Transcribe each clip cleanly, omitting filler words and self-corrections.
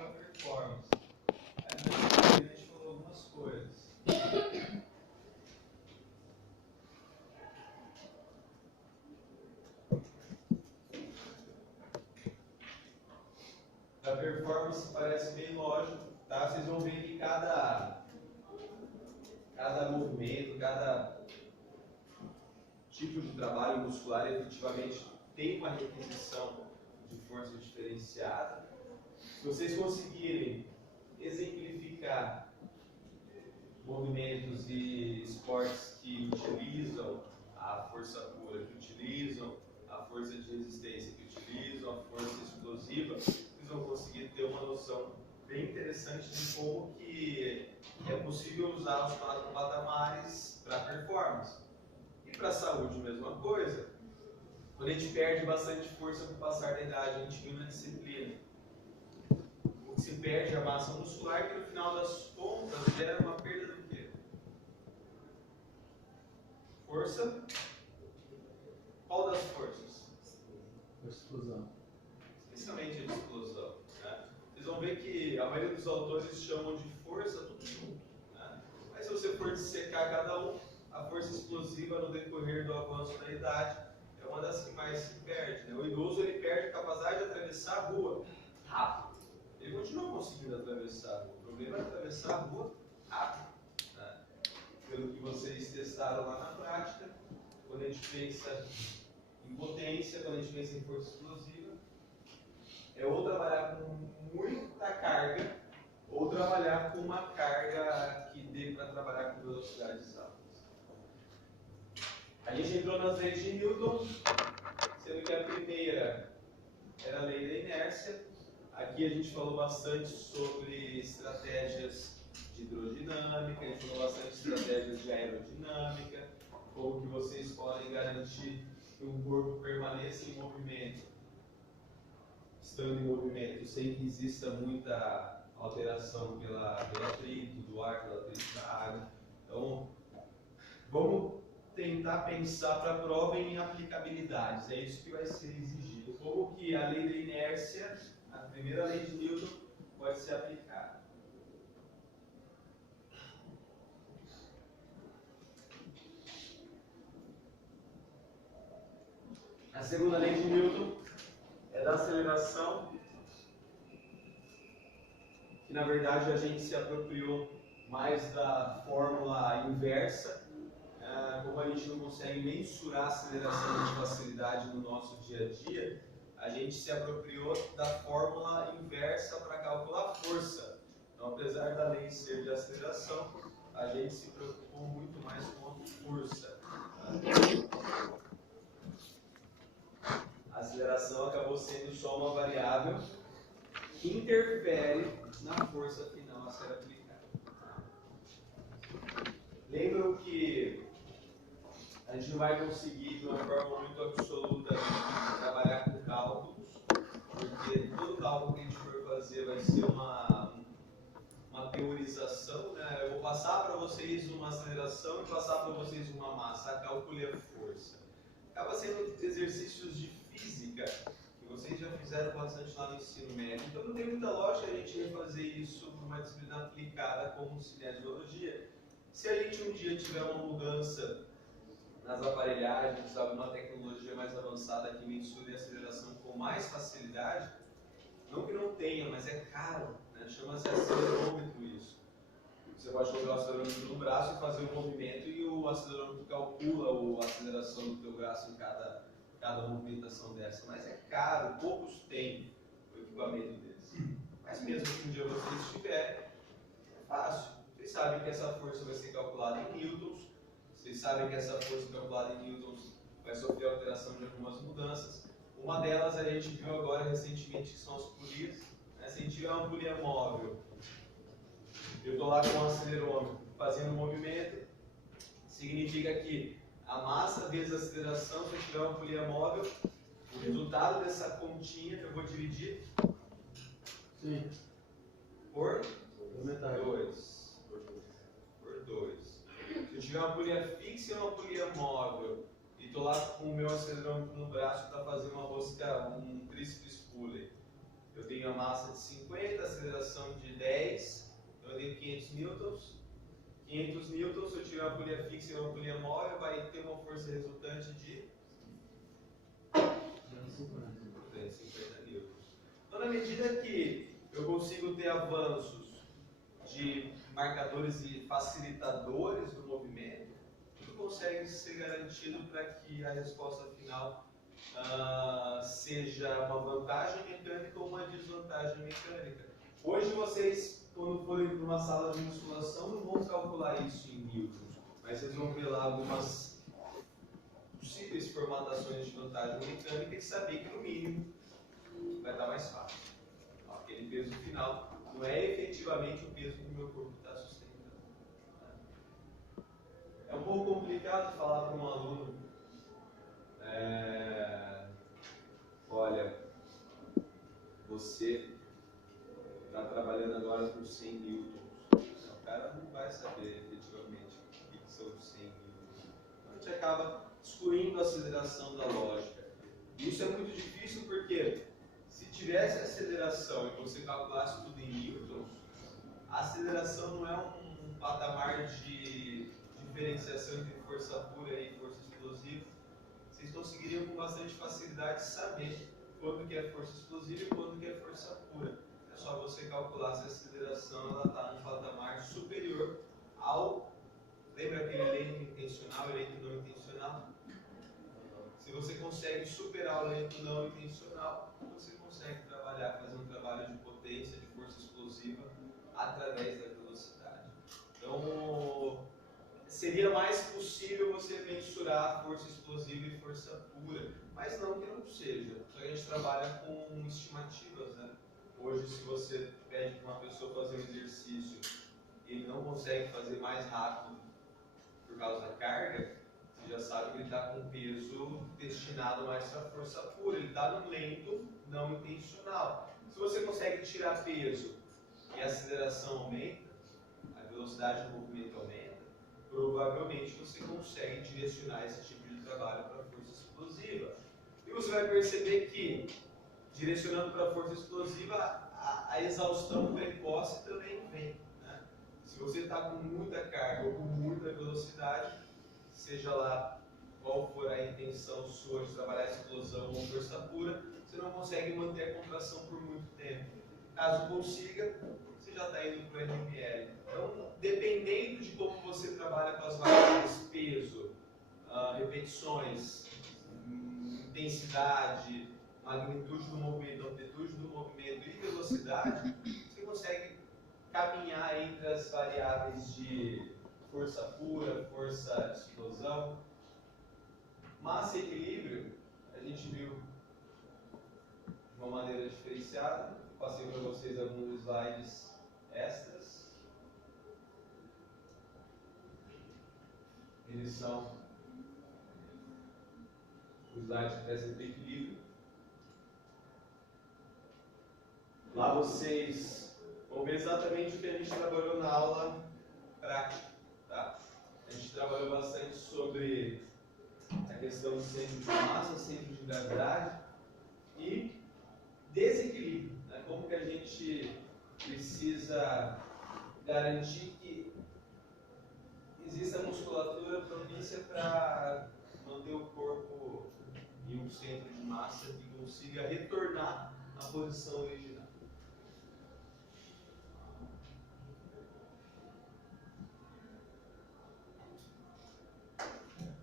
para performance. Aí, a gente falou algumas coisas. A performance parece bem lógico, tá? Vocês vão ver que cada movimento, cada tipo de trabalho muscular efetivamente tem uma requisição de força diferenciada. Se vocês conseguirem exemplificar movimentos e esportes que utilizam a força pura, que utilizam a força de resistência, que utilizam a força explosiva, vocês vão conseguir ter uma noção bem interessante de como que é possível usar os quatro patamares para performance. E para a saúde, mesma coisa. Quando a gente perde bastante força com o passar da idade, a gente viu na disciplina, o que se perde é a massa muscular, que no final das contas gera uma perda do quê? Força. Qual das forças? Explosão. Especialmente a de explosão. Né? Vocês vão ver que a maioria dos autores chamam de força tudo junto. Né? Mas se você for dissecar cada um, a força explosiva no decorrer do avanço da idade é uma das que mais se perde. Né? O idoso ele perde a capacidade de atravessar a rua rápido. Ele continua conseguindo atravessar a rua. O problema é atravessar a rua rápido. Né? Pelo que vocês testaram lá na prática, quando a gente pensa em potência, quando a gente pensa em força explosiva, é ou trabalhar com muita carga, ou trabalhar com uma carga que dê para trabalhar com velocidades altas. A gente entrou nas leis de Newton, sendo que a primeira era a lei da inércia. Aqui a gente falou bastante sobre estratégias de hidrodinâmica, a gente falou bastante estratégias de aerodinâmica, como que vocês podem garantir que um corpo permaneça em movimento, estando em movimento, sem que exista muita alteração pelo atrito do ar, pelo atrito da água. Então, vamos tentar pensar para a prova em aplicabilidades, é isso que vai ser exigido. Como que a lei da inércia, a primeira lei de Newton, pode ser aplicada. A segunda lei de Newton é da aceleração, que na verdade a gente se apropriou mais da fórmula inversa. Como a gente não consegue mensurar a aceleração de facilidade no nosso dia a dia, a gente se apropriou da fórmula inversa para calcular força. Então, apesar da lei ser de aceleração, a gente se preocupou muito mais com a força. A aceleração acabou sendo só uma variável que interfere na força final a ser aplicada. Lembram que a gente não vai conseguir, de uma forma muito absoluta, trabalhar com cálculos, porque todo cálculo que a gente for fazer vai ser uma teorização, né? Eu vou passar para vocês uma aceleração e passar para vocês uma massa, calcule a força. Acaba sendo exercícios de física, que vocês já fizeram bastante lá no ensino médio, então não tem muita lógica a gente refazer isso para uma disciplina aplicada como cinesiologia. Se a gente um dia tiver uma mudança nas aparelhagens, alguma tecnologia mais avançada que mensure a aceleração com mais facilidade, não que não tenha, mas é caro, né? Chama-se acelerômetro isso. Você pode colocar o acelerômetro no braço e fazer o movimento e o acelerômetro calcula a aceleração do teu braço em cada movimentação dessa, mas é caro, poucos têm o equipamento desse. Mas mesmo que um dia vocês tiverem, é fácil. Vocês sabem que essa força vai ser calculada em newtons, vocês sabem que essa força calculada em newtons vai sofrer alteração de algumas mudanças. Uma delas a gente viu agora recentemente, que são as polias. Se a gente tiver uma polia móvel, eu estou lá com um acelerômetro fazendo um movimento, significa que a massa vezes a aceleração, se eu tiver uma polia móvel, o resultado dessa continha eu vou dividir por 2. Por 2. Se eu tiver uma polia fixa e uma polia móvel, e estou lá com o meu acelerômetro no braço para fazer uma rosca, um tríceps pulley, eu tenho a massa de 50, aceleração de 10, então eu tenho 500 newtons. 500 newtons, se eu tiver uma polia fixa e uma polia móvel, vai ter uma força resultante de 250 newtons. Então, na medida que eu consigo ter avanços de marcadores e facilitadores do movimento, tudo consegue ser garantido para que a resposta final seja uma vantagem mecânica ou uma desvantagem mecânica. Hoje vocês, quando forem para uma sala de musculação, não vão calcular isso em newtons, mas vocês vão ver lá algumas possíveis formatações de vantagem mecânica e saber que no mínimo vai estar mais fácil. Aquele peso final não é efetivamente o peso que o meu corpo está sustentando. É um pouco complicado falar para um aluno, olha, você está trabalhando agora com 100 newtons. O cara não vai saber efetivamente o que são 100 newtons. Então a gente acaba excluindo a aceleração da lógica. Isso é muito difícil porque se tivesse aceleração e você calculasse tudo em newtons, a aceleração não é um patamar de diferenciação entre força pura e força explosiva. Vocês conseguiriam com bastante facilidade saber quando que é força explosiva e quando que é força pura. É só você calcular se a aceleração está num patamar superior ao... Lembra aquele lento intencional e lento não intencional? Se você consegue superar o lento não intencional, você consegue trabalhar, fazer um trabalho de potência, de força explosiva através da velocidade. Então, seria mais possível você mensurar força explosiva e força pura, mas não que não seja. Só que a gente trabalha com estimativas, né? Hoje, se você pede para uma pessoa fazer um exercício e ele não consegue fazer mais rápido por causa da carga, você já sabe que ele está com peso destinado mais para força pura, ele está num lento não intencional. Se você consegue tirar peso e a aceleração aumenta, a velocidade do movimento aumenta, provavelmente você consegue direcionar esse tipo de trabalho para a força explosiva. E você vai perceber que, direcionando para a força explosiva, a exaustão precoce também vem. Né? Se você está com muita carga ou com muita velocidade, seja lá qual for a intenção sua de trabalhar a explosão ou força pura, você não consegue manter a contração por muito tempo. Caso consiga, você já está indo para o RML. Então, dependendo de como você trabalha com as variáveis peso, repetições, intensidade, magnitude do movimento, amplitude do movimento e velocidade, você consegue caminhar entre as variáveis de força pura, força de explosão. Massa e equilíbrio, a gente viu de uma maneira diferenciada. Passei para vocês alguns slides extras. Eles são os slides que apresentam equilíbrio. Lá vocês vão ver exatamente o que a gente trabalhou na aula prática. Tá? A gente trabalhou bastante sobre a questão do centro de massa, centro de gravidade e desequilíbrio. Né? Como que a gente precisa garantir que exista musculatura propícia para manter o corpo em um centro de massa que consiga retornar à posição original.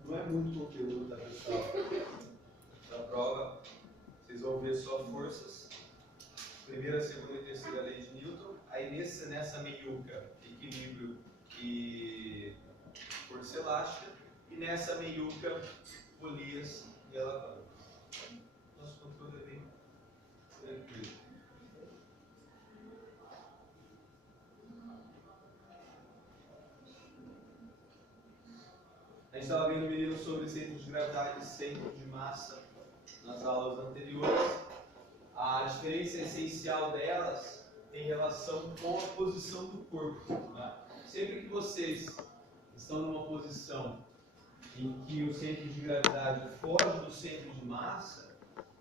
Não é muito conteúdo, tá, pessoal? Na prova, vocês vão ver só forças. Primeira, segunda e terceira lei de Newton. Aí nessa meiuca, equilíbrio e força elástica. E nessa meiuca, polias e alavancas. Nosso controle é bem tranquilo. A gente estava vendo um menino sobre centro de gravidade e centro de massa nas aulas anteriores. A diferença essencial delas tem relação com a posição do corpo. Né? Sempre que vocês estão numa posição em que o centro de gravidade foge do centro de massa,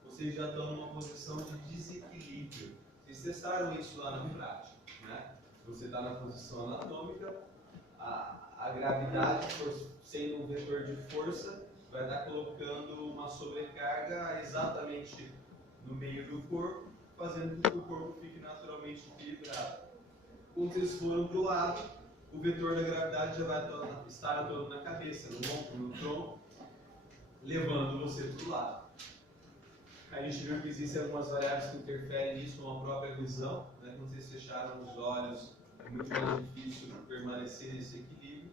vocês já estão numa posição de desequilíbrio. Vocês testaram isso lá na prática, né? Se você está na posição anatômica, a gravidade, sendo um vetor de força, vai estar colocando uma sobrecarga exatamente no meio do corpo, fazendo com que o corpo fique naturalmente equilibrado. Quando vocês foram para o lado, o vetor da gravidade já vai estar atuando na cabeça, no ombro, no tronco, levando você para o lado. A gente viu que existem algumas variáveis que interferem nisso, como a própria visão, né? Quando vocês fecharam os olhos, é muito mais difícil permanecer nesse equilíbrio,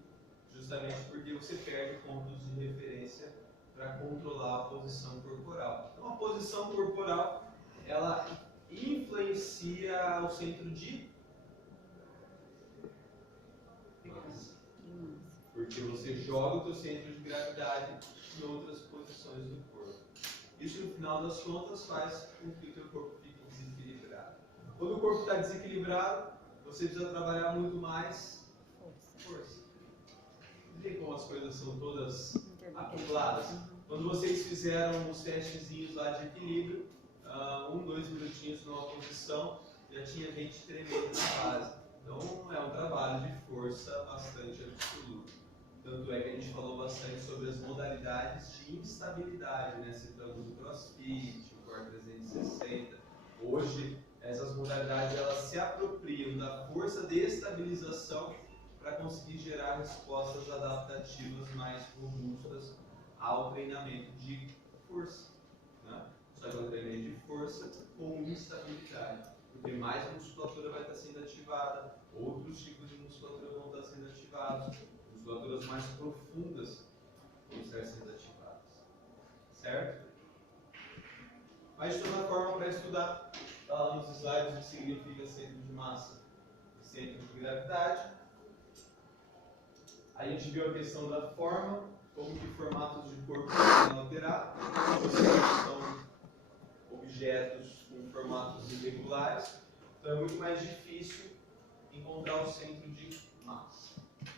justamente porque você perde pontos de referência para controlar a posição corporal. Então, a posição corporal, ela influencia o centro de massa, porque você joga o teu centro de gravidade em outras posições do corpo. Isso, no final das contas, faz com que o teu corpo fique desequilibrado. Quando o corpo está desequilibrado, você precisa trabalhar muito mais força. Vê como as coisas são todas acopladas. Quando vocês fizeram os testezinhos lá de equilíbrio, 2 minutinhos numa posição, já tinha gente tremendo na base. Então é um trabalho de força bastante absoluto. Tanto é que a gente falou bastante sobre as modalidades de instabilidade, né? Citamos o CrossFit, o Core 360. Hoje, essas modalidades elas se apropriam da força de estabilização para conseguir gerar respostas adaptativas mais robustas ao treinamento de força, né? Só que é um treinamento de força com instabilidade, porque mais musculatura vai estar sendo ativada, outros tipos de musculatura vão estar sendo ativados, musculaturas mais profundas vão estar sendo ativadas, certo? Mas de toda forma, para estudar, está lá nos slides o que significa centro de massa e centro de gravidade. A gente viu a questão da forma, como que formatos de corpo podem alterar. São objetos com formatos irregulares, então é muito mais difícil encontrar o centro de massa.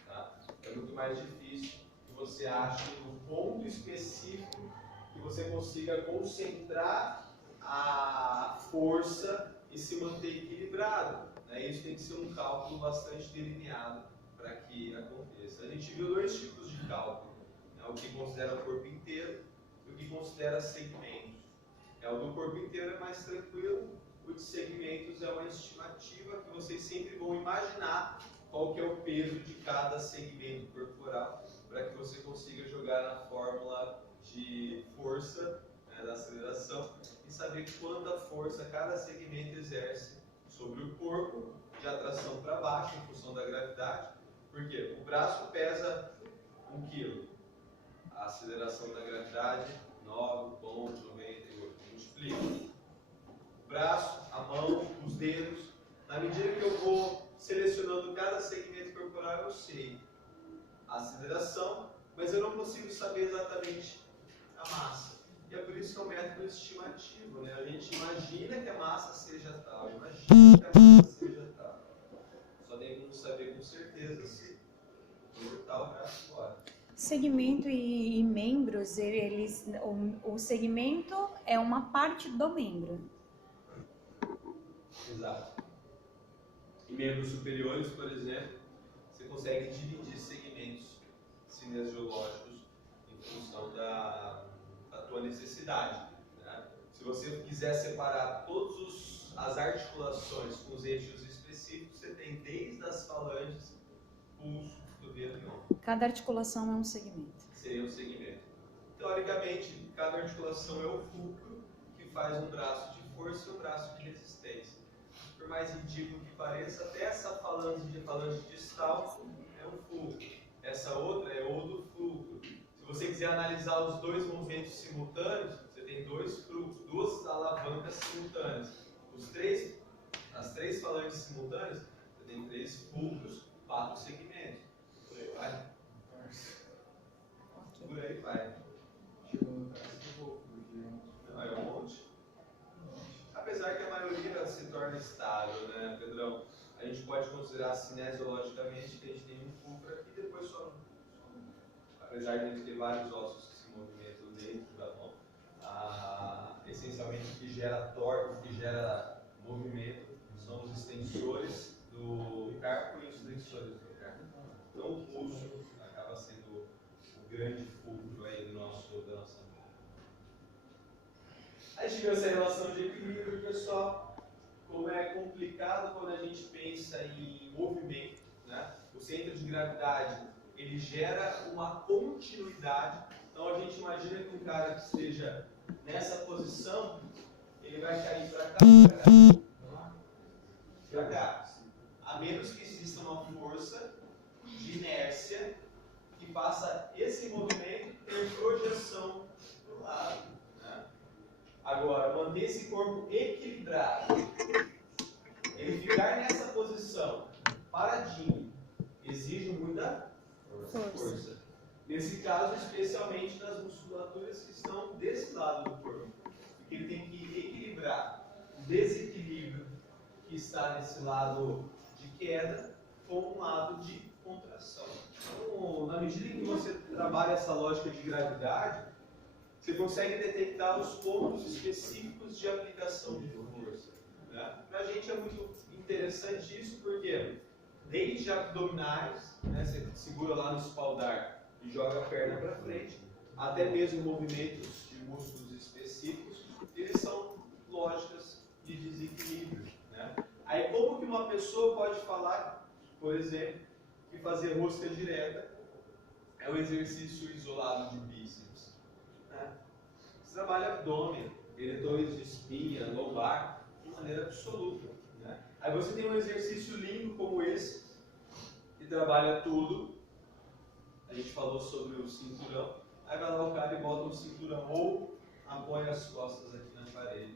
Tá? É muito mais difícil que você ache um ponto específico que você consiga concentrar a força e se manter equilibrado. Né? Isso tem que ser um cálculo bastante delineado para que aconteça. A gente viu 2 tipos de cálculo, né? O que considera o corpo inteiro e o que considera segmentos. O do corpo inteiro é mais tranquilo, o de segmentos é uma estimativa que vocês sempre vão imaginar qual que é o peso de cada segmento corporal para que você consiga jogar na fórmula de força, né, da aceleração e saber quanta força cada segmento exerce sobre o corpo de atração para baixo em função da gravidade. Por quê? O braço pesa 1 kg. A aceleração da gravidade, 9,98. Multiplica. O braço, a mão, os dedos. Na medida que eu vou selecionando cada segmento corporal, eu sei a aceleração, mas eu não consigo saber exatamente a massa. E é por isso que é um método estimativo, né? A gente imagina que a massa seja tal, imagina que a massa seja tal. Só tem como saber com certeza se cortar o braço fora. Segmento e membros, o segmento é uma parte do membro. Exato. Em membros superiores, por exemplo, você consegue dividir segmentos cinesiológicos em função da tua necessidade. Né? Se você quiser separar todas as articulações com os eixos específicos, você tem desde as falanges, pulso, cotovelo e ombro. Cada articulação é um segmento. Seria um segmento. Teoricamente, cada articulação é o fulcro que faz um braço de força e um braço de resistência. Por mais ridículo que pareça, até essa falange distal é um fulcro. Essa outra é outro fulcro. Se você quiser analisar os 2 movimentos simultâneos, você tem 2 fulcros, 2 alavancas simultâneas. As 3 falanges simultâneas, você tem 3 fulcros, 4 segmentos. Por aí vai. Por aí vai. Não, é um monte. Apesar que a maioria se torna estável, né, Pedrão? A gente pode considerar cinesiologicamente que a gente tem um fulcro aqui e depois só um. Apesar de a gente ter vários ossos que se movimentam dentro da mão, essencialmente o que gera torque, o que gera movimento grande fulcro aí da nossa vida. A gente viu essa relação de equilíbrio, pessoal, como é complicado quando a gente pensa em movimento, né? O centro de gravidade, ele gera uma continuidade. Então a gente imagina que um cara que esteja nessa posição, ele vai cair para cá, para cá. A menos que exista uma força de inércia que faça esse movimento ter projeção para o lado. Né? Agora, manter esse corpo equilibrado, ele ficar nessa posição paradinho, exige muita força. Nesse caso, especialmente nas musculaturas que estão desse lado do corpo. Porque ele tem que equilibrar o desequilíbrio que está nesse lado de queda com um lado de contração. Então, na medida em que você trabalha essa lógica de gravidade, você consegue detectar os pontos específicos de aplicação de força. Né? Para a gente é muito interessante isso, porque desde abdominais, né, você segura lá no espaldar e joga a perna para frente, até mesmo movimentos de músculos específicos, eles são lógicas de desequilíbrio. Né? Aí como que uma pessoa pode falar, por exemplo, que fazer rosca direta é um exercício isolado de bíceps? Né? Você trabalha abdômen, eretores de espinha, lombar, de maneira absoluta. Né? Aí você tem um exercício lindo como esse, que trabalha tudo. A gente falou sobre o cinturão. Aí vai lá o cara e bota o cinturão ou apoia as costas aqui na parede.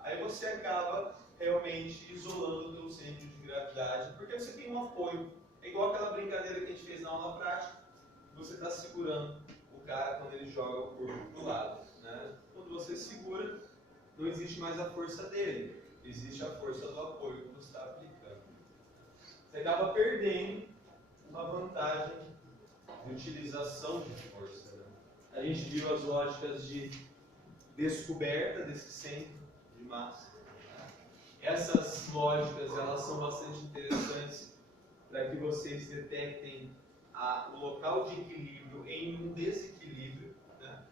Aí você acaba realmente isolando o seu centro de gravidade, porque você tem um apoio. É igual aquela brincadeira que a gente fez na aula prática. Você está segurando o cara quando ele joga o corpo para o lado. Né? Quando você segura, não existe mais a força dele. Existe a força do apoio que você está aplicando. Você acaba perdendo uma vantagem de utilização de força. Né? A gente viu as lógicas de descoberta desse centro de massa. Essas lógicas, elas são bastante interessantes para que vocês detectem o local de equilíbrio em um desequilíbrio. Né?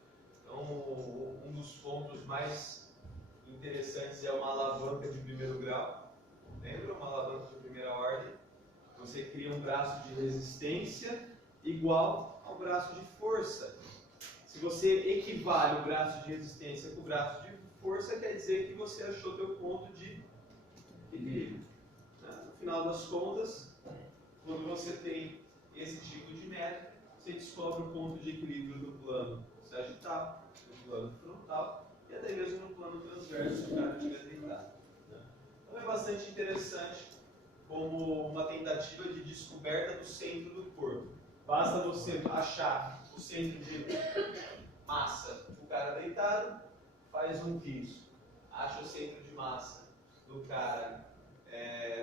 Então, um dos pontos mais interessantes é uma alavanca de primeiro grau. Lembra? Uma alavanca de primeira ordem. Você cria um braço de resistência igual ao braço de força. Se você equivale o braço de resistência com o braço de força, quer dizer que você achou teu ponto de equilíbrio. No final das contas, quando você tem esse tipo de método, você descobre o ponto de equilíbrio no plano sagital, no plano frontal e até mesmo no plano transverso, se o cara estiver deitado. Então é bastante interessante como uma tentativa de descoberta do centro do corpo. Basta você achar o centro de massa do cara deitado, faz um piso. Acha o centro de massa do cara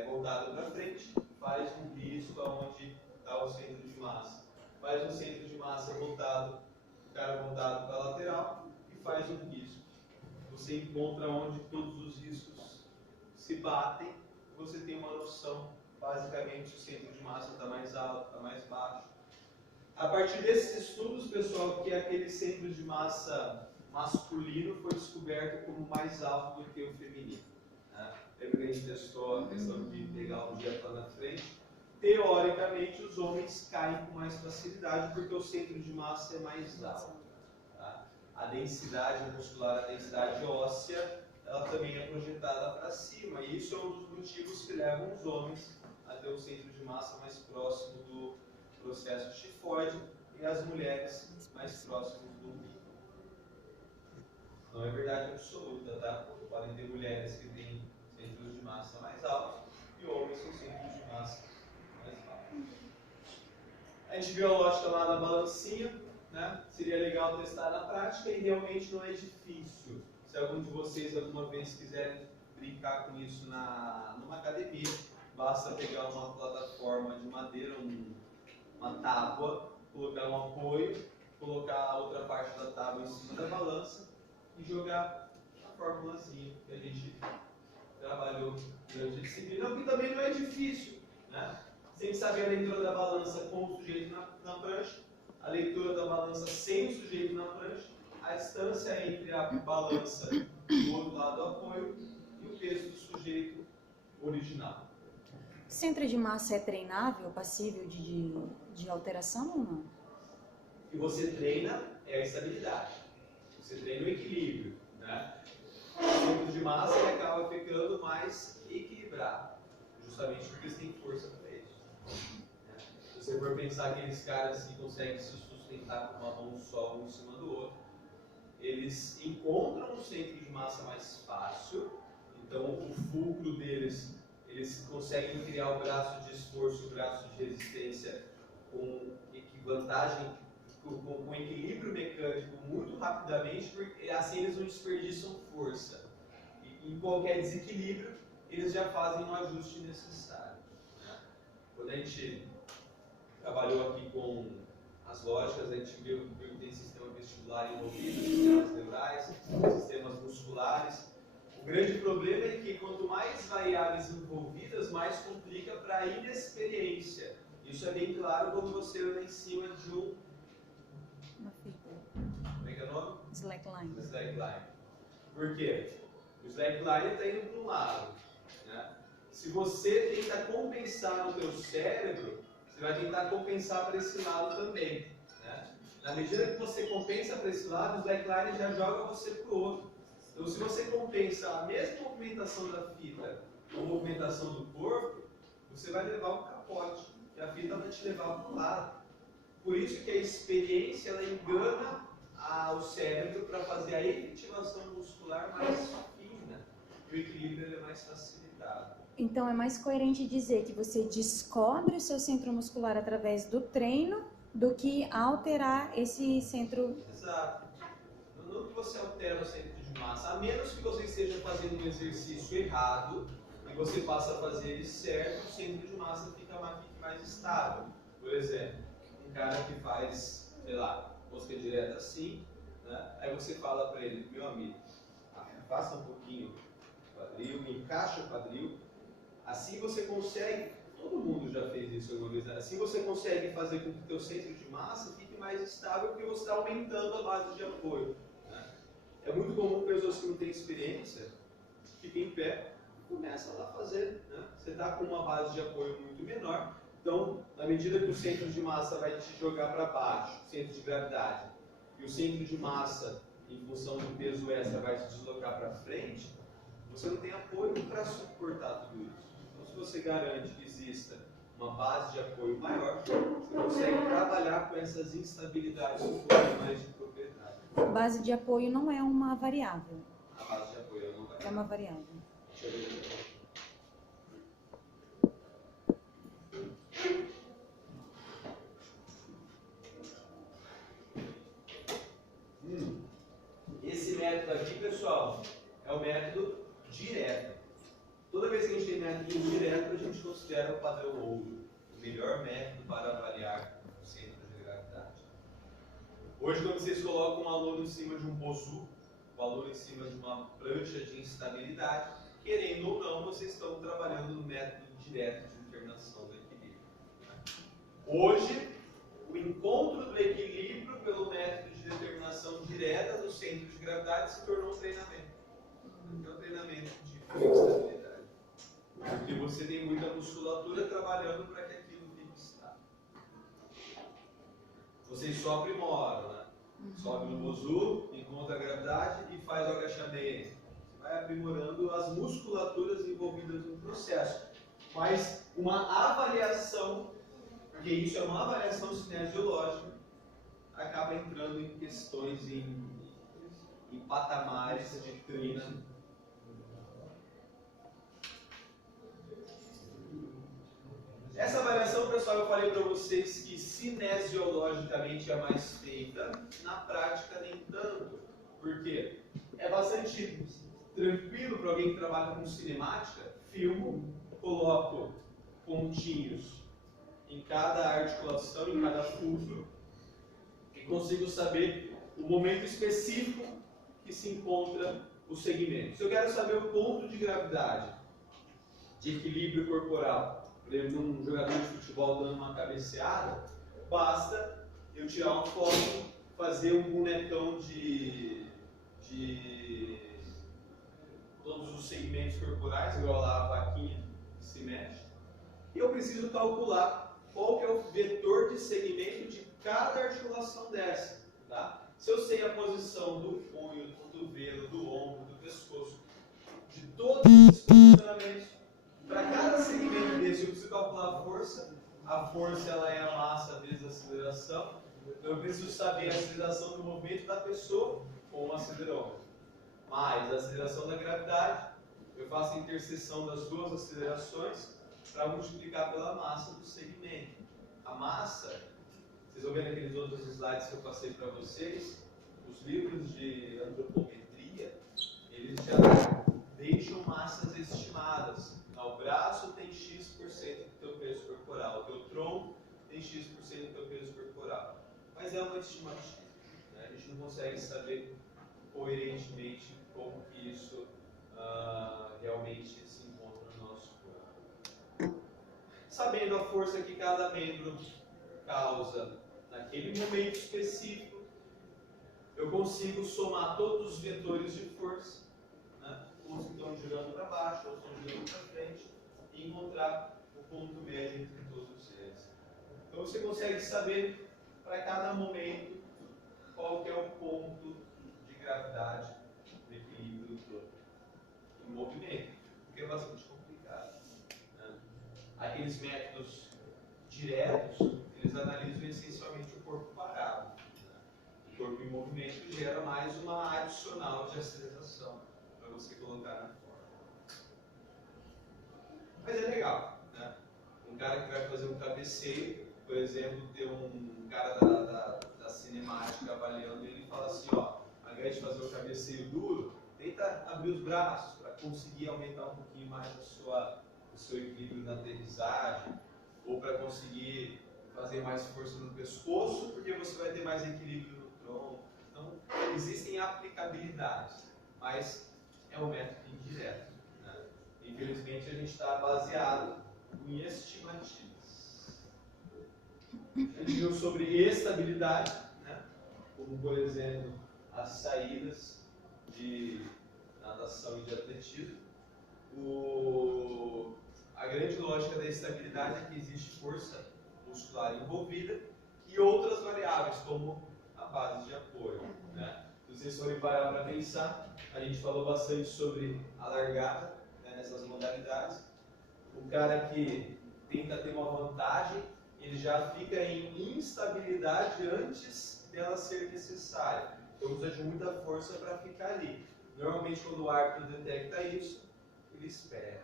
voltado para frente, faz um piso aonde está o centro de massa. Faz um centro de massa voltado, o cara voltado para a lateral e faz um piso. Você encontra onde todos os riscos se batem, você tem uma noção, basicamente, o centro de massa está mais alto, está mais baixo. A partir desses estudos, pessoal, que aquele centro de massa masculino foi descoberto como mais alto do que o feminino. Né? Lembra que a gente testou a questão de pegar o objeto lá na frente? Teoricamente, os homens caem com mais facilidade porque o centro de massa é mais alto. Tá? A densidade muscular, a densidade óssea, ela também é projetada para cima. E isso é um dos motivos que levam os homens a ter um centro de massa mais próximo do processo tifoide e as mulheres mais próximas do umbigo. Não é verdade absoluta, tá? Podem ter mulheres que têm centros de massa mais altos e homens com centros de massa mais baixos. A gente viu a lógica lá da balancinha, né? Seria legal testar na prática e realmente não é difícil. Se algum de vocês alguma vez quiserem brincar com isso numa academia, basta pegar uma plataforma de madeira, uma tábua, colocar um apoio, colocar a outra parte da tábua em cima da balança e jogar a formulazinha que a gente trabalhou durante a disciplina, que também não é difícil, né? Sem saber a leitura da balança com o sujeito na prancha, a leitura da balança sem o sujeito na prancha, a distância entre a balança do outro lado do apoio e o peso do sujeito original. Centro de massa é treinável, passível de alteração ou não? O que você treina é a estabilidade. Você treina o equilíbrio, né? O centro de massa ele acaba ficando mais equilibrado, justamente porque você tem força para isso. Né? Se você for pensar aqueles caras que conseguem se sustentar com uma mão só um em cima do outro, eles encontram um centro de massa mais fácil, então o fulcro deles, eles conseguem criar o braço de esforço, o braço de resistência com vantagem, com equilíbrio mecânico muito rapidamente, porque assim eles não desperdiçam força. E em qualquer desequilíbrio, eles já fazem um ajuste necessário. Né? Quando a gente trabalhou aqui com as lógicas, a gente viu que tem sistema vestibular envolvido, sistemas neurais, sistemas musculares. O grande problema é que quanto mais variáveis envolvidas, mais complica para a inexperiência. Isso é bem claro quando você anda em cima de Uma fita. como é que é o nome? Slackline. Slackline. Por quê? O slackline está indo para um lado. Né? Se você tenta compensar no teu cérebro, você vai tentar compensar para esse lado também. Né? Na medida que você compensa para esse lado, o slackline já joga você para o outro. Então, se você compensa a mesma movimentação da fita com a movimentação do corpo, você vai levar um capote, e a fita vai te levar para o lado. Por isso que a experiência ela engana o cérebro para fazer a efetivação muscular mais fina, e o equilíbrio ele é mais facilitado. Então é mais coerente dizer que você descobre o seu centro muscular através do treino do que alterar esse centro. Exato. Não que você altera o centro de massa, a menos que você esteja fazendo um exercício errado e você passa a fazer ele certo, o centro de massa fica mais estável. Por exemplo, um cara que faz, sei lá, mosca direta assim, né? Aí você fala para ele, meu amigo, afasta um pouquinho o quadril, encaixa o quadril, assim você consegue, todo mundo já fez isso alguma vez, né? Assim você consegue fazer com que o teu centro de massa fique mais estável porque você está aumentando a base de apoio. Né? É muito comum pessoas que não têm experiência fiquem em pé e começam lá a fazer. Né? Você está com uma base de apoio muito menor, então, na medida que o centro de massa vai te jogar para baixo, centro de gravidade, e o centro de massa, em função do peso extra, vai te deslocar para frente, você não tem apoio para suportar tudo isso. Então, se você garante que exista uma base de apoio maior, você consegue trabalhar com essas instabilidades com um pouco mais de propriedade. Base de apoio não é uma variável. A base de apoio não vai. É uma variável. Deixa eu ver. Esse método aqui, pessoal, é o método direto. Toda vez que a gente tem método direto, a gente considera o padrão ouro, o melhor método para avaliar o centro de gravidade. Hoje, quando vocês colocam um aluno em cima de um bozu, o aluno em cima de uma prancha de instabilidade, querendo ou não, vocês estão trabalhando no método direto de determinação do equilíbrio. Hoje, o encontro do equilíbrio pelo método de determinação direta do centro de gravidade se tornou um treinamento. É um treinamento de estabilidade. Porque você tem muita musculatura trabalhando para que aquilo fique estável. Vocês só aprimoram, né? Sobe no bozu, encontra a gravidade e faz o agachamento. Você vai aprimorando as musculaturas envolvidas no processo. Mas uma avaliação, porque isso é uma avaliação cinesiológica, acaba entrando em questões, em patamares de treino. Essa avaliação, pessoal, eu falei para vocês que cinesiologicamente é mais feita, na prática nem tanto. Por quê? É bastante tranquilo para alguém que trabalha com cinemática, filmo, coloco pontinhos em cada articulação, em cada fulcro, e consigo saber o momento específico que se encontra o segmento. Se eu quero saber o ponto de gravidade, de equilíbrio corporal, por exemplo, um jogador de futebol dando uma cabeceada, basta eu tirar uma foto, fazer um bonecão de todos os segmentos corporais, igual lá a vaquinha que se mexe. E eu preciso calcular qual que é o vetor de segmento de cada articulação dessa. Tá? Se eu sei a posição do punho, do cotovelo, do ombro, do pescoço, de todos esses posicionamentos, para cada segmento desse eu preciso calcular a força. A força ela é a massa vezes a aceleração. Então eu preciso saber a aceleração do movimento da pessoa com o acelerômetro. Mais a aceleração da gravidade, eu faço a interseção das duas acelerações para multiplicar pela massa do segmento. A massa, vocês vão ver naqueles outros slides que eu passei para vocês, os livros de antropometria, eles já deixam massas estimadas. O braço tem X% do teu peso corporal, o teu tronco tem X% do teu peso corporal. Mas é uma estimativa, né? A gente não consegue saber coerentemente como que isso realmente se encontra no nosso corpo. Sabendo a força que cada membro causa naquele momento específico, eu consigo somar todos os vetores de força, né? Uns que estão girando para baixo, outros estão girando para frente, e encontrar o ponto médio entre todos eles. Então você consegue saber para cada momento qual que é o ponto de gravidade do equilíbrio do movimento, porque é bastante complicado, né? Aqueles métodos diretos, eles analisam essencialmente o corpo parado, né? O corpo em movimento gera mais uma adicional de aceleração para você colocar na forma. Mas é legal, né? Um cara que vai fazer um cabeceio, por exemplo, ter um cara da cinemática avaliando ele e fala assim, ó, ao invés de fazer o cabeceio duro, tenta abrir os braços para conseguir aumentar um pouquinho mais o seu equilíbrio na aterrissagem, ou para conseguir fazer mais força no pescoço, porque você vai ter mais equilíbrio no tronco. Então, existem aplicabilidades, mas é um método indireto, né? Infelizmente, a gente está baseado em estimativas. A gente viu sobre estabilidade, né? Como, por exemplo, as saídas de natação e de atletismo. A grande lógica da estabilidade é que existe força muscular envolvida e outras variáveis, como a base de apoio, né? Se vocês forem parar para pensar, a gente falou bastante sobre a largada, né, nessas modalidades. O cara que tenta ter uma vantagem, ele já fica em instabilidade antes dela ser necessária. Então precisa de muita força para ficar ali. Normalmente quando o árbitro detecta isso, ele espera,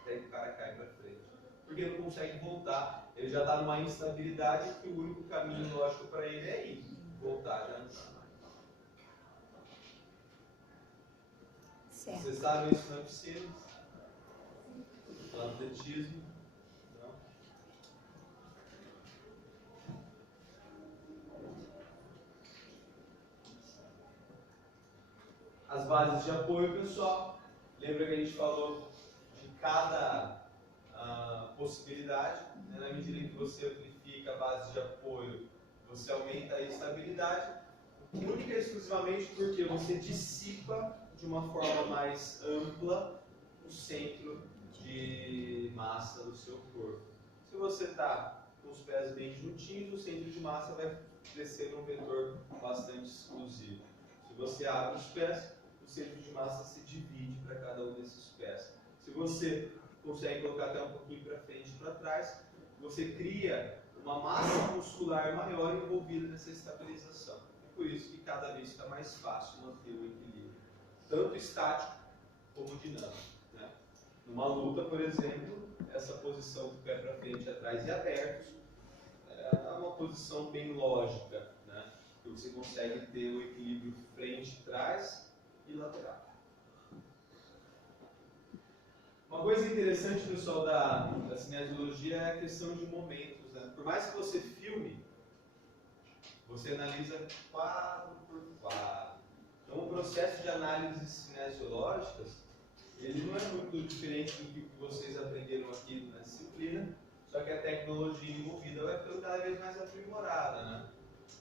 até que o cara cai para frente. Porque não consegue voltar, ele já está numa instabilidade que o único caminho lógico para ele é ir, voltar, já não está mais. Certo. Vocês sabem isso na piscina? No atletismo? Não? As bases de apoio, pessoal. Lembra que a gente falou de cada possibilidade, né? Na medida que você amplifica a base de apoio, você aumenta a estabilidade, única e exclusivamente porque você dissipa de uma forma mais ampla o centro de massa do seu corpo. Se você está com os pés bem juntinhos, o centro de massa vai crescer num vetor bastante exclusivo. Se você abre os pés, o centro de massa se divide para cada um desses pés. Se você consegue colocar até um pouquinho para frente e para trás, você cria uma massa muscular maior envolvida nessa estabilização. E por isso que cada vez fica mais fácil manter o equilíbrio, tanto estático como dinâmico, né? Numa luta, por exemplo, essa posição do pé para frente, atrás e abertos é uma posição bem lógica, né? Que você consegue ter o equilíbrio frente, trás e lateral. Uma coisa interessante, pessoal, da cinesiologia é a questão de momentos, né? Por mais que você filme, você analisa quadro por quadro. Então, o processo de análises cinesiológicas, ele não é muito diferente do que vocês aprenderam aqui na disciplina, só que a tecnologia envolvida vai ficando cada vez mais aprimorada, né?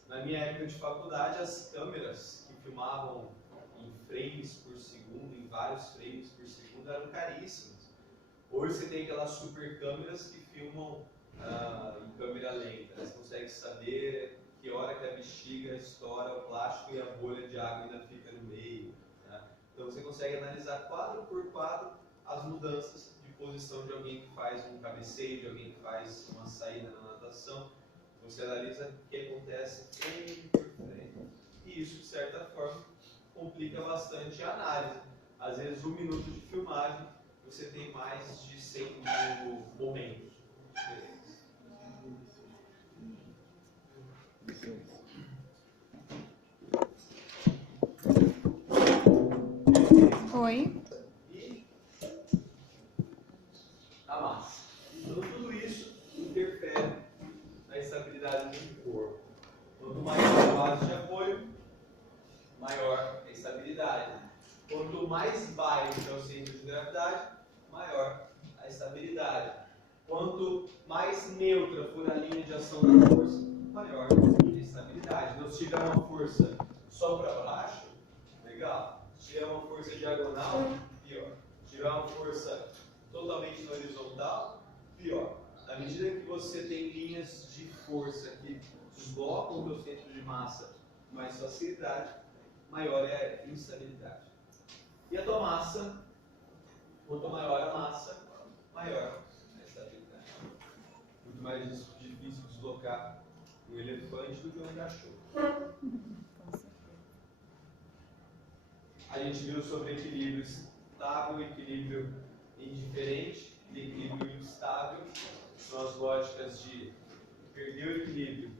Na minha época de faculdade, as câmeras que filmavam em frames por segundo, em vários frames por segundo, eram caríssimas. Hoje você tem aquelas super câmeras que filmam em câmera lenta. Você consegue saber que hora que a bexiga estoura o plástico e a bolha de água ainda fica no meio. Né? Então você consegue analisar quadro por quadro as mudanças de posição de alguém que faz um cabeceio, de alguém que faz uma saída na natação. Você analisa o que acontece frame por frame. E isso, de certa forma, complica bastante a análise. Às vezes, 1 minuto de filmagem, você tem mais de 100 mil momentos diferentes. Oi. E a massa. Então, tudo isso interfere na estabilidade do corpo. Quanto maior a base de apoio, maior a estabilidade. Quanto mais baixo é o centro de gravidade, maior a estabilidade. Quanto mais neutra for a linha de ação da força, maior a estabilidade. Então, se tiver uma força só para baixo, legal. Se tiver uma força diagonal, pior. Se tiver uma força totalmente na horizontal, pior. À medida que você tem linhas de força que deslocam o seu centro de massa com mais facilidade, maior é a instabilidade. E a tua massa, quanto maior a massa, maior a estabilidade. Muito mais difícil deslocar um elefante do que um cachorro. A gente viu sobre equilíbrio estável, equilíbrio indiferente e equilíbrio instável. São as lógicas de perder o equilíbrio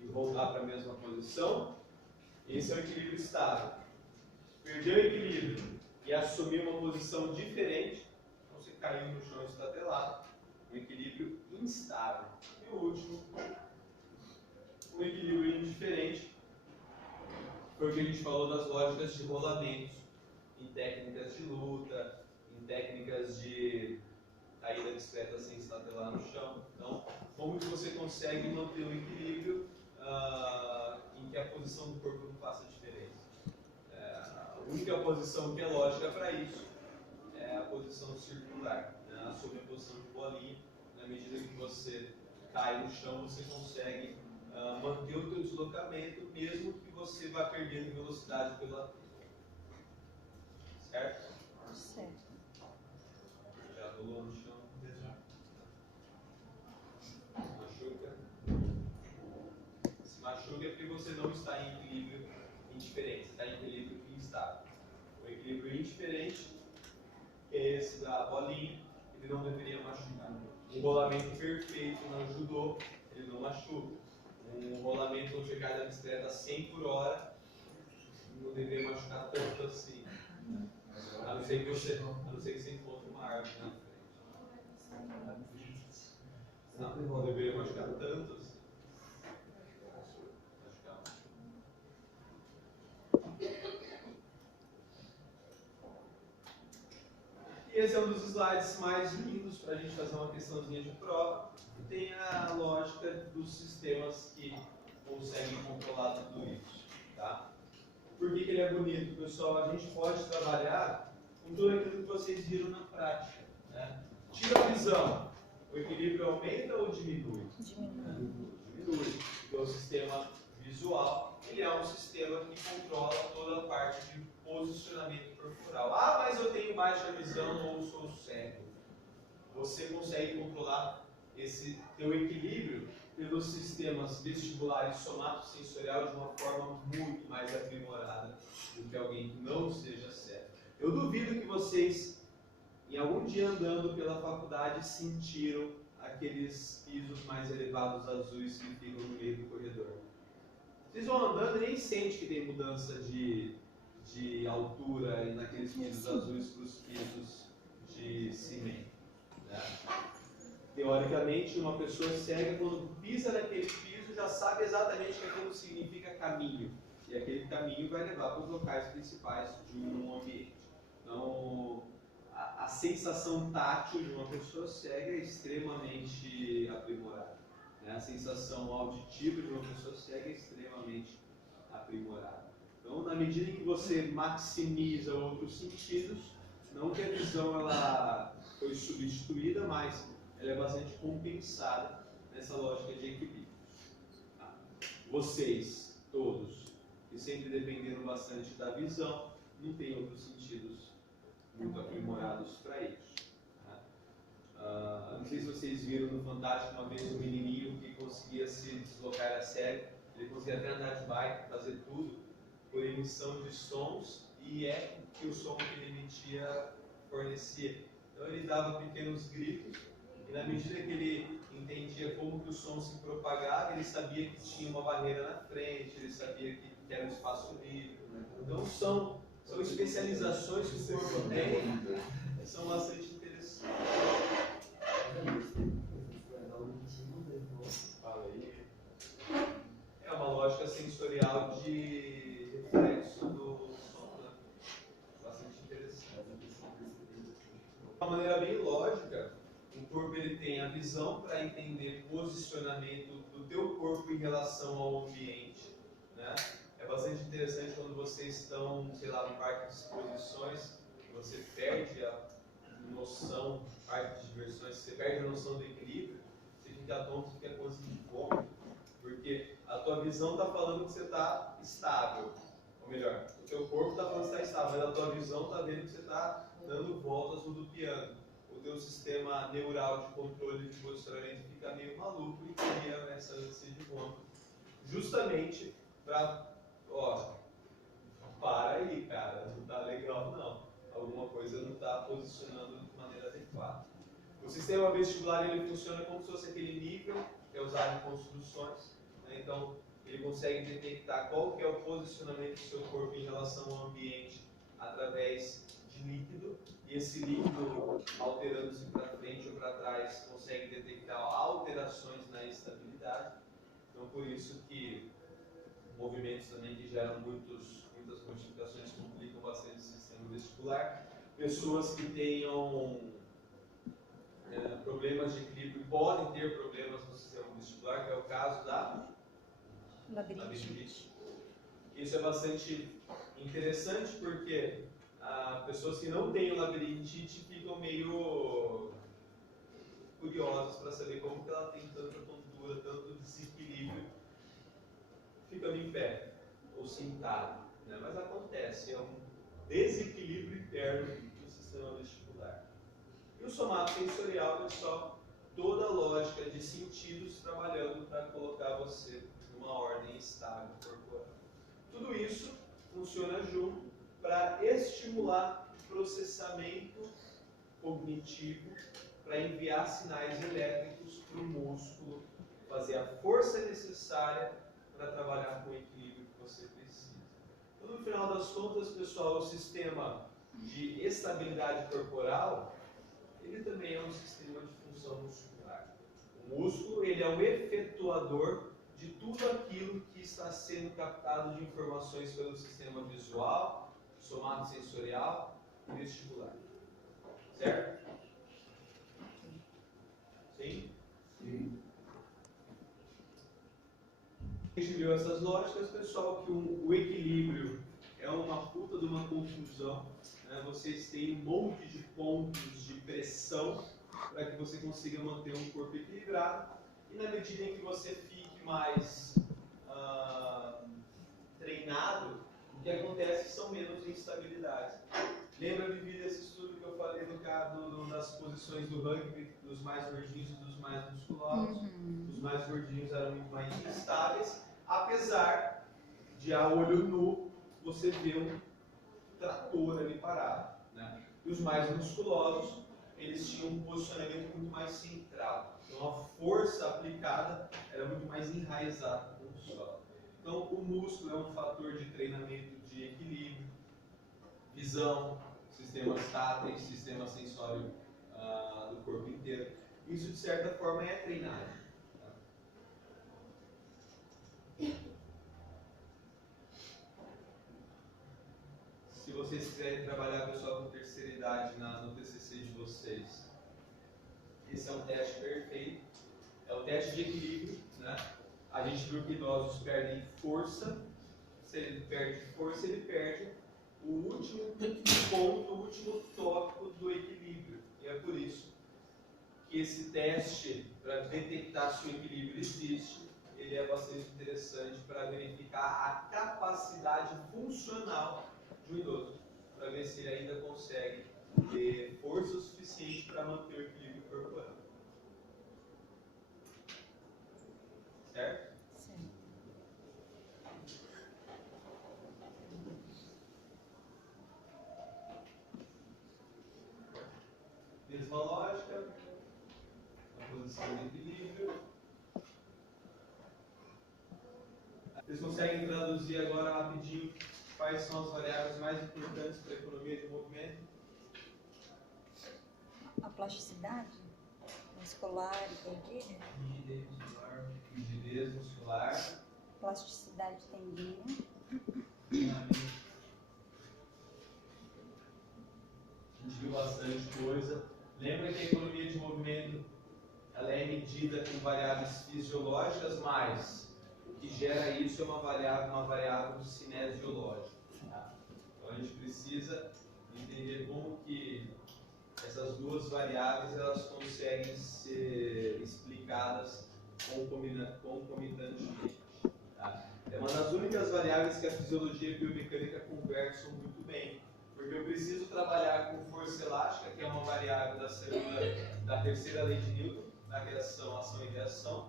e voltar para a mesma posição. Esse é o equilíbrio estável. Perder o equilíbrio e assumir uma posição diferente, então você caiu no chão estatelado, um equilíbrio instável. E o último, um equilíbrio indiferente, foi o que a gente falou das lógicas de rolamentos, em técnicas de luta, em técnicas de caída discreta sem estatelar no chão. Então, como que você consegue manter um equilíbrio em que a posição do corpo não faça diferença? A única posição que é lógica para isso é a posição circular, né? Sobre a posição de bolinha. Na medida que você cai no chão, você consegue manter o seu deslocamento, mesmo que você vá perdendo velocidade pela... Certo? Certo. Já rolou no chão? Machuca? Se machuca é porque você não está em equilíbrio indiferente, está em equilíbrio instável. O equilíbrio indiferente é esse da bolinha, ele não deveria machucar. Um rolamento perfeito no judô, ele não machuca. Um rolamento de caída discreta 100 por hora não deveria machucar tanto assim. A não ser que você encontre uma árvore na frente. Não deveria machucar tanto assim. E esse é um dos slides mais lindos para a gente fazer uma questãozinha de prova. E tem a lógica dos sistemas que conseguem controlar tudo isso. Tá? Por que ele é bonito, pessoal? A gente pode trabalhar com tudo aquilo que vocês viram na prática. Né? Tira a visão. O equilíbrio aumenta ou diminui? Diminui. Então, o sistema visual, ele é um sistema que controla toda a parte de posicionamento corporal. Ah, mas eu tenho baixa visão ou sou cego. Você consegue controlar esse teu equilíbrio pelos sistemas vestibular e somatosensorial de uma forma muito mais aprimorada do que alguém que não seja cego. Eu duvido que vocês, em algum dia andando pela faculdade, sentiram aqueles pisos mais elevados azuis que ficam no meio do corredor. Vocês vão andando e nem sentem que tem mudança de altura naqueles pisos azuis para os pisos de cimento. Né? Teoricamente, uma pessoa cega, quando pisa naquele piso, já sabe exatamente o que aquilo significa caminho. E aquele caminho vai levar para os locais principais de um ambiente. Então, a A sensação tátil de uma pessoa cega é extremamente aprimorada. Né? A sensação auditiva de uma pessoa cega é extremamente aprimorada. Então, na medida em que você maximiza outros sentidos, não que a visão ela foi substituída, mas ela é bastante compensada nessa lógica de equilíbrio. Tá? Vocês, todos, que sempre dependeram bastante da visão, não têm outros sentidos muito aprimorados para isso. Tá? Não sei se vocês viram no Fantástico uma vez um menininho que conseguia se deslocar a sério, ele conseguia até andar de bike, fazer tudo por emissão de sons e eco que o som que ele emitia fornecia. Então ele dava pequenos gritos e na medida que ele entendia como que o som se propagava, ele sabia que tinha uma barreira na frente, ele sabia que era um espaço livre. Então são especializações que o corpo tem, são bastante interessantes. Fala aí. É uma lógica sensorial de reflexo do som, né? Bastante interessante. De uma maneira bem lógica, o corpo ele tem a visão para entender posicionamento do teu corpo em relação ao ambiente, né? É bastante interessante quando vocês estão, sei lá, no parque de exposições, você perde a noção, parque de diversões, você perde a noção do equilíbrio, você fica tonto, fica com ânsia de vômito, porque a tua visão está falando que você está estável, ou melhor, o teu corpo está falando que você está estável, mas a tua visão está vendo que você está dando voltas rodopiando. O teu sistema neural de controle de posicionamento fica meio maluco e cria essa ânsia de vômito, justamente para, para aí, cara, não está legal não, alguma coisa não está posicionando de maneira adequada. O sistema vestibular ele funciona como se fosse aquele nível que é usado em construções, né? Então ele consegue detectar qual que é o posicionamento do seu corpo em relação ao ambiente através de líquido, e esse líquido, alterando-se para frente ou para trás, consegue detectar alterações na estabilidade. Então por isso que movimentos também que geram muitas modificações complicam bastante o sistema vestibular. Pessoas que tenham problemas de equilíbrio podem ter problemas no sistema vestibular, que é o caso da labirintite. Isso é bastante interessante porque pessoas que não têm labirintite ficam meio curiosas para saber como que ela tem tanta tontura, tanto desequilíbrio, ficando em pé ou sentado, né? Mas acontece, é um desequilíbrio interno do sistema vestibular. E o somatosensorial é só toda a lógica de sentidos trabalhando para colocar você numa ordem estável corporal. Tudo isso funciona junto para estimular o processamento cognitivo, para enviar sinais elétricos para o músculo, fazer a força necessária para trabalhar com o equilíbrio que você precisa. Então, no final das contas, pessoal, o sistema de estabilidade corporal, ele também é um sistema de função muscular. O músculo, ele é o efetuador de tudo aquilo que está sendo captado de informações pelo sistema visual, somatosensorial e vestibular. Certo? Sim? Sim. A gente viu essas lógicas, pessoal, que o equilíbrio é uma puta de uma confusão. Né? Vocês têm um monte de pontos de pressão para que você consiga manter um corpo equilibrado. E na medida em que você fique mais treinado, o que acontece são menos instabilidades. Lembra desse estudo que eu falei das posições do rugby, dos mais gordinhos e dos mais musculosos? Os mais gordinhos eram muito mais instáveis, apesar de a olho nu você ver um trator ali parado, né? E os mais musculosos, eles tinham um posicionamento muito mais central. Então a força aplicada era muito mais enraizada no solo. Então o músculo é um fator de treinamento de equilíbrio, visão, sistemas táteis, sistema sensório do corpo inteiro. Isso de certa forma é treinado. Tá? Se vocês quiserem trabalhar, pessoal, com terceira idade no TCC de vocês. Esse é um teste perfeito. É o teste de equilíbrio, né? A gente viu que idosos perdem força. Se ele perde força, ele perde o último ponto, o último tópico do equilíbrio. E é por isso que esse teste, para detectar se o equilíbrio existe, ele é bastante interessante para verificar a capacidade funcional de um idoso, para ver se ele ainda consegue ter força suficiente para manter o equilíbrio corporal. Certo? Sim. Mesma lógica, a posição de equilíbrio. Vocês conseguem traduzir agora rapidinho quais são as variáveis mais importantes para a economia de movimento? A plasticidade muscular e tendínea. Rigidez muscular. Plasticidade tendínea. A gente viu bastante coisa. Lembra que a economia de movimento ela é medida com variáveis fisiológicas, mas o que gera isso é uma variável cinesiológica. Tá? Então a gente precisa entender como que essas duas variáveis elas conseguem ser explicadas concomitantemente. Tá? É uma das únicas variáveis que a fisiologia e a biomecânica conversam muito bem. Porque eu preciso trabalhar com força elástica, que é uma variável da terceira lei de Newton, na reação, ação e reação.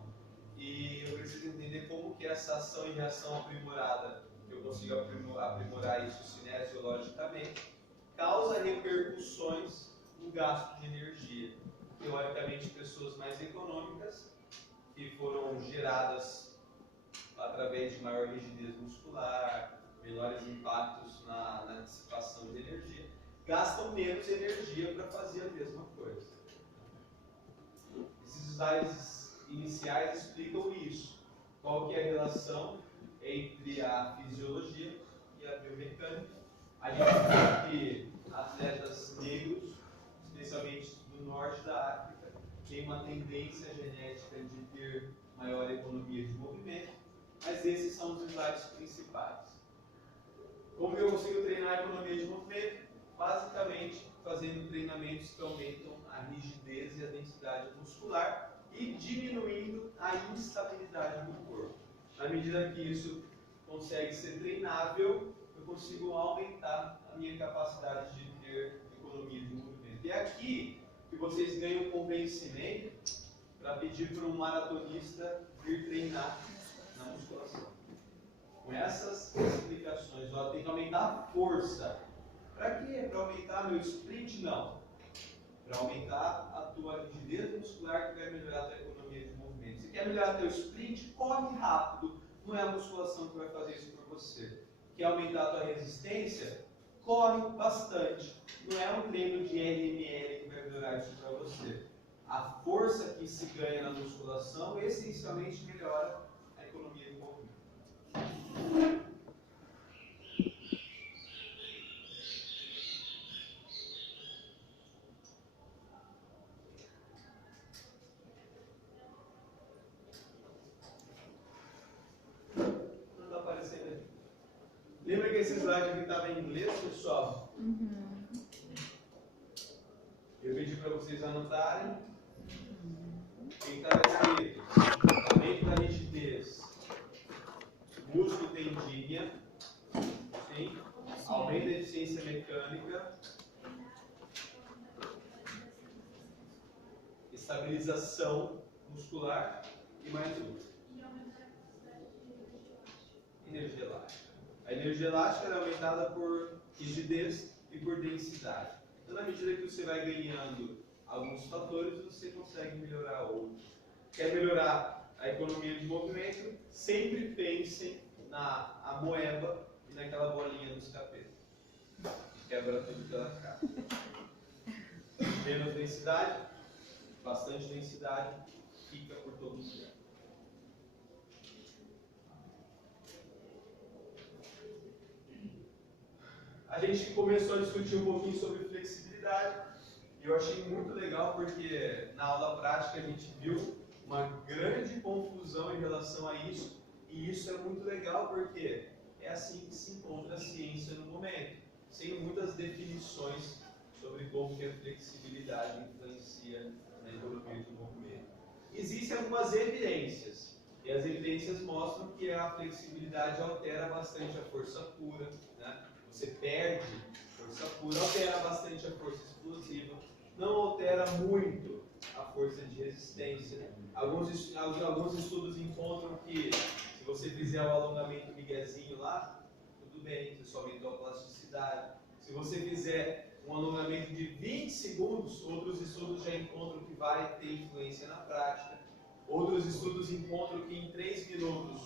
E eu preciso entender como que essa ação e reação aprimorada, eu consigo aprimorar isso cinesiologicamente, causa repercussões no gasto de energia. Teoricamente, pessoas mais econômicas, que foram geradas através de maior rigidez muscular, menores impactos na dissipação de energia, gastam menos energia para fazer a mesma coisa. Esses slides iniciais explicam isso. Qual que é a relação entre a fisiologia e a biomecânica. A gente sabe que atletas negros, especialmente do norte da África, têm uma tendência genética de ter maior economia de movimento, mas esses são os slides principais. Como eu consigo treinar a economia de movimento? Basicamente, fazendo treinamentos que aumentam a rigidez e a densidade muscular e diminuindo a instabilidade do corpo. Na medida que isso consegue ser treinável, eu consigo aumentar a minha capacidade de ter economia de movimento. E é aqui que vocês ganham convencimento para pedir para um maratonista vir treinar na musculação. Com essas explicações, ó, tem que aumentar a força. Para quê? Para aumentar meu sprint? Não. Para aumentar a tua rigidez muscular, que vai melhorar a tua economia de movimento. Se quer melhorar teu sprint, corre rápido. Não é a musculação que vai fazer isso por você. Quer aumentar a tua resistência? Corre bastante. Não é um treino de RML que vai melhorar isso para você. A força que se ganha na musculação essencialmente melhora a economia de movimento. Não está aparecendo aí. Lembra que esse slide aqui estava em inglês, pessoal? Eu pedi para vocês anotarem. Quem estava escrito? Aumento da rigidez. Músculo tendínea. Sim. Aumento da eficiência mecânica. Estabilização muscular. E mais um. Energia elástica. A energia elástica é aumentada por rigidez e por densidade. Então, na medida que você vai ganhando alguns fatores, você consegue melhorar outros. Quer melhorar a economia de movimento? Sempre pensem na amoeba e naquela bolinha dos capetas. Quebra tudo pela cara. Menos densidade, bastante densidade, fica por todo lugar. A gente começou a discutir um pouquinho sobre flexibilidade. E eu achei muito legal porque na aula prática a gente viu uma grande confusão em relação a isso. E isso é muito legal porque é assim que se encontra a ciência no momento, sem muitas definições sobre como que a flexibilidade influencia na economia do movimento. Existem algumas evidências, e as evidências mostram que a flexibilidade altera bastante a força pura, né? Você perde força pura, altera bastante a força explosiva, não altera muito a força de resistência. Alguns estudos encontram que se você fizer o alongamento miguezinho lá, tudo bem, você só aumentou a plasticidade. Se você fizer um alongamento de 20 segundos, outros estudos já encontram que vai ter influência na prática. Outros estudos encontram que em 3 minutos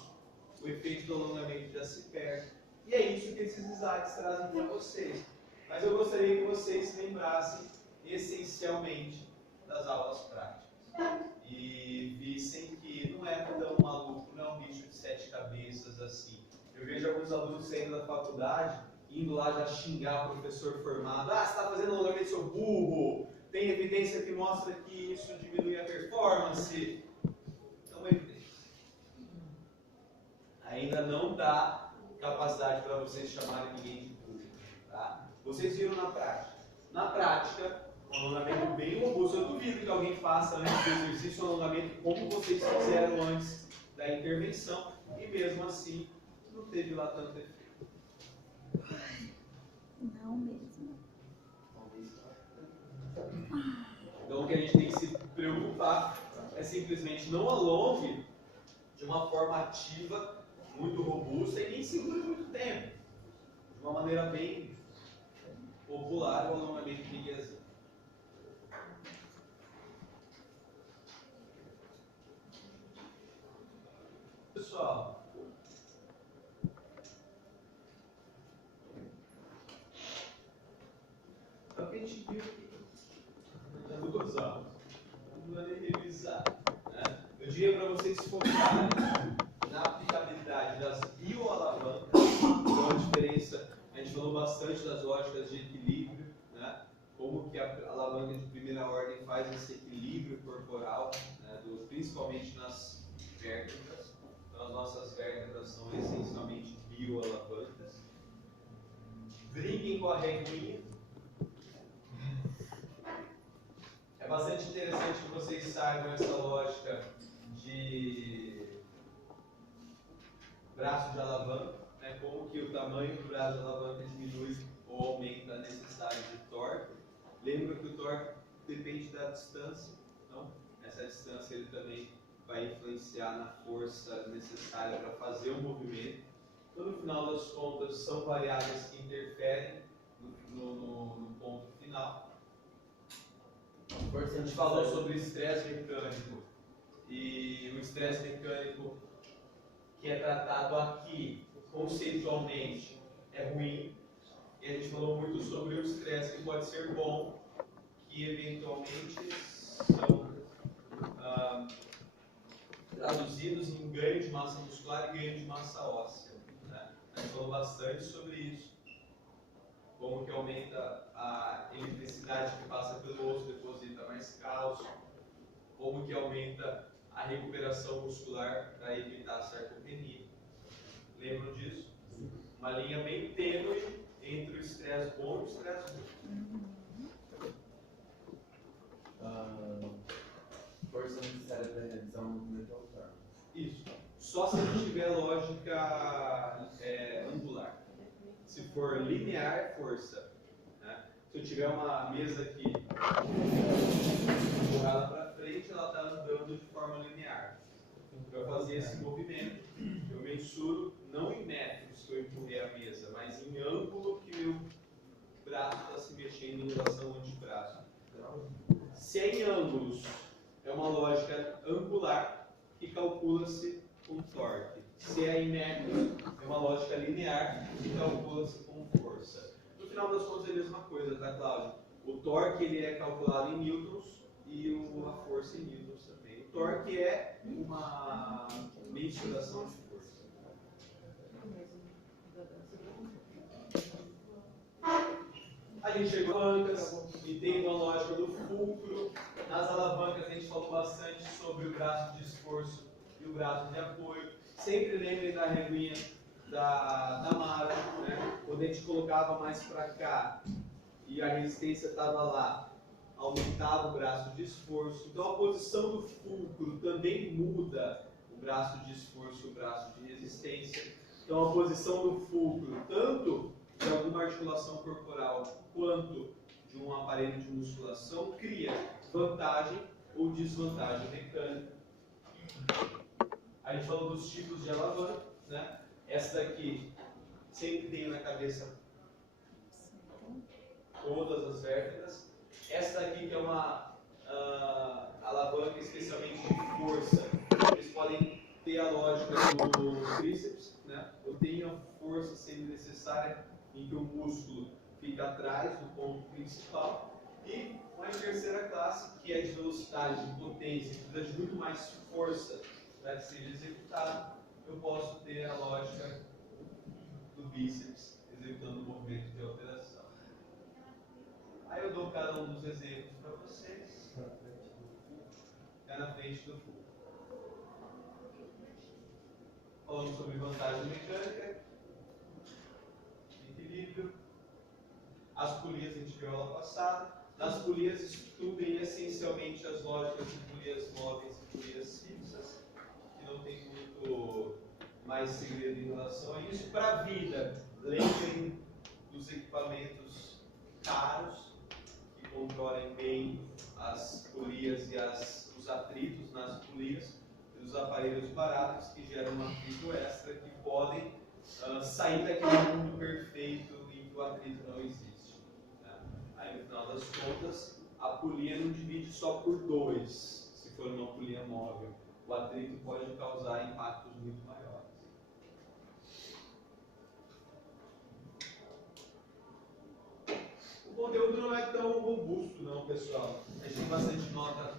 o efeito do alongamento já se perde. E é isso que esses slides trazem para vocês. Mas eu gostaria que vocês se lembrassem essencialmente das aulas práticas. E vissem que não é tão maluco, não é um bicho de 7 cabeças assim. Eu vejo alguns alunos saindo da faculdade, indo lá já xingar o professor formado. Ah, você está fazendo alongamento, seu burro! Tem evidência que mostra que isso diminui a performance. Não é evidência. Ainda não dá capacidade para vocês chamarem ninguém de burro. Tá? Vocês viram na prática. Na prática, um alongamento bem robusto. Eu duvido que alguém faça antes do exercício um alongamento como vocês fizeram antes da intervenção. E mesmo assim, não teve lá tanto efeito. Não mesmo. Então o que a gente tem que se preocupar é simplesmente não alongue de uma forma ativa, muito robusta e nem segure muito tempo. De uma maneira bem popular, o alongamento miguezinho. Pessoal, é o que a gente viu aqui. Já 2 aulas. Não vai nem revisar. Né? Eu diria para vocês focarem na aplicabilidade das bioalavancas. Então a diferença, a gente falou bastante das lógicas de equilíbrio, né? Como que a alavanca de primeira ordem faz esse equilíbrio corporal, né? Principalmente nas vértebras. Então as nossas vértebras são essencialmente bioalavancas. Brinquem com a reguinha. É bastante interessante que vocês saibam essa lógica de braço de alavanca, né? Como que o tamanho do braço de alavanca diminui ou aumenta a necessidade de torque. Lembra que o torque depende da distância, então essa distância ele também vai influenciar na força necessária para fazer o movimento. Então, no final das contas, são variáveis que interferem no ponto final. A gente falou sobre estresse mecânico, e o estresse mecânico que é tratado aqui conceitualmente é ruim, e a gente falou muito sobre o estresse que pode ser bom, que eventualmente são traduzidos em ganho de massa muscular e ganho de massa óssea. Né? A gente falou bastante sobre isso, como que aumenta a eletricidade que passa pelo osso, deposita mais cálcio, como que aumenta a recuperação muscular para evitar a sarcopenia. Lembram disso? Uma linha bem tênue entre o estresse bom e o estresse ruim. Força necessária para realizar um movimento autor. Isso. Só se não tiver lógica angular. Se for linear, é força. Né? Se eu tiver uma mesa aqui empurrada para frente, ela está andando de forma linear. Para fazer esse movimento, eu mensuro não em metros que eu empurrei a mesa, mas em ângulo que meu braço está se mexendo em relação ao antebraço. Se é em ângulos, é uma lógica angular que calcula-se com torque. Se é em metros, é uma lógica linear que calcula-se com força. No final das contas é a mesma coisa, tá, Cláudio? O torque ele é calculado em newtons e a força em newtons também. O torque é uma mensuração de força. A gente chegou a alancas. E tem uma lógica do fulcro. Nas alavancas a gente falou bastante sobre o braço de esforço e o braço de apoio. Sempre lembrem da reguinha da Mara, né? Quando a gente colocava mais para cá e a resistência estava lá, aumentava o braço de esforço. Então a posição do fulcro também muda o braço de esforço e o braço de resistência. Então a posição do fulcro, tanto de alguma articulação corporal quanto de um aparelho de musculação, cria vantagem ou desvantagem mecânica. A gente falou dos tipos de alavanca, né? Essa daqui sempre tem na cabeça todas as vértebras. Essa daqui que é uma alavanca especialmente de força. Eles podem ter a lógica do tríceps, né? Eu tenho a força sendo necessária em que o músculo fica atrás do ponto principal. E uma terceira classe, que é de velocidade, de potência, que precisa de muito mais força para que seja executado. Eu posso ter a lógica do bíceps executando o movimento de alteração. Aí eu dou cada um dos exemplos para vocês. É na frente do fulcro. Falamos sobre vantagem mecânica, equilíbrio. As polias a gente viu aula passada. Nas polias, estudem essencialmente as lógicas de polias móveis e polias fixas, que não tem muito mais segredo em relação a isso. Para a vida, lembrem dos equipamentos caros, que controlem bem as polias e os atritos nas polias, e os aparelhos baratos que geram um atrito extra, que podem sair daquele mundo perfeito em que o atrito não existe. Aí, no final das contas, a polia não divide só por 2, se for uma polia móvel. O atrito pode causar impactos muito maiores. O conteúdo não é tão robusto, não, pessoal. A gente tem bastante nota